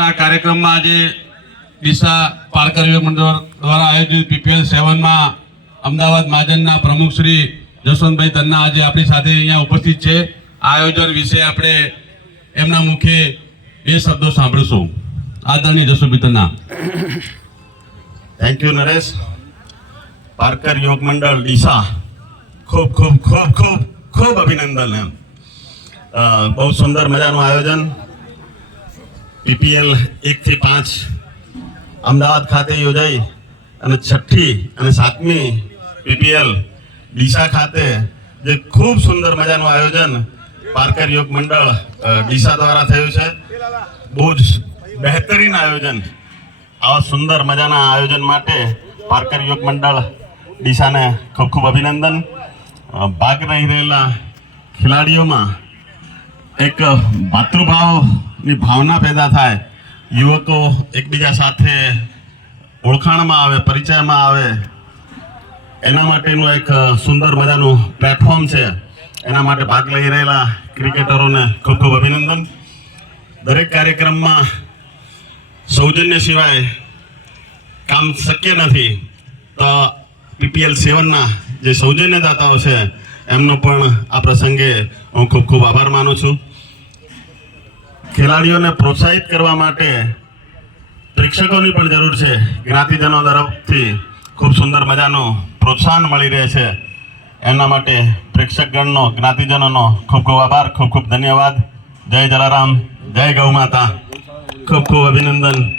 આ કાર્યક્રમમાં આજે ડીસા પારકર મંડળ દ્વારા આયોજિત પીપીએલ સેવનમાં અમદાવાદ મહાજનના પ્રમુખ શ્રી જસવંતભાઈ તન્ના આજે આપણી સાથે અહીંયા ઉપસ્થિત છે. આયોજન વિશે આપણે એમના મુખે બે શબ્દો સાંભળીશું. આદરણીય જસવંતભાઈ તન્ના થેન્ક યુ નરેશ. પારકર યોગ મંડળ ડીસા. ખૂબ ખૂબ ખૂબ ખૂબ ખૂબ અભિનંદન એમ. બહુ સુંદર મજાનું આયોજન. પીપીએલ એકથી પાંચ, અમદાવાદ ખાતે યોજાઈ અને છઠ્ઠી અને સાતમી પીપીએલ ડીસા ખાતે જે ખૂબ સુંદર મજાનું આયોજન પારકર યોગ મંડળ ડીસા દ્વારા થયું છે. બહુ જ બહેતરીન આયોજન. આવા સુંદર મજાના આયોજન માટે પારકર યોગ મંડળ ડીસાને ખૂબ ખૂબ અભિનંદન. ભાગ રહી રહેલા ખેલાડીઓમાં એક માતૃભાવની ભાવના પેદા થાય. યુવકો એકબીજા સાથે ઓળખાણમાં આવે, પરિચયમાં આવે. એના માટેનું એક સુંદર મજાનું પ્લેટફોર્મ છે. એના માટે ભાગ લઈ રહેલા ક્રિકેટરોને ખૂબ ખૂબ અભિનંદન. દરેક કાર્યક્રમમાં સૌજન્ય સિવાય કામ શક્ય નથી. તો પીપીએલ સેવનના જે સૌજન્યદાતાઓ છે એમનો પણ આ પ્રસંગે હું ખૂબ ખૂબ આભાર માનું છું. ખેલાડીઓને પ્રોત્સાહિત કરવા માટે પ્રેક્ષકોની પણ જરૂર છે. જ્ઞાતિજનો તરફથી ખૂબ સુંદર મજાનું પ્રોત્સાહન મળી રહે છે. એના માટે પ્રેક્ષકગણનો, જ્ઞાતિજનોનો ખૂબ ખૂબ આભાર, ખૂબ ખૂબ ધન્યવાદ. જય જલારામ, જય ગૌ માતા. ખૂબ ખૂબ અભિનંદન.